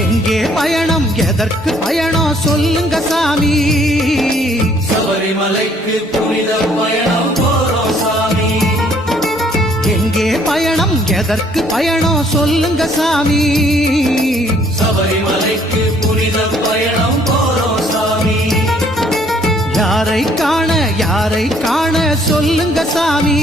எங்கே பயணம் எதற்கு பயணம் சொல்லுங்க சாமி. சபரிமலைக்கு புனித பயணம் போறோம் சாமி. எங்கே பயணம் எதற்கு பயணம் சொல்லுங்க சாமி. சபரிமலைக்கு புனித பயணம் போறோம் சாமி. யாரை காண சொல்லுங்க சாமி.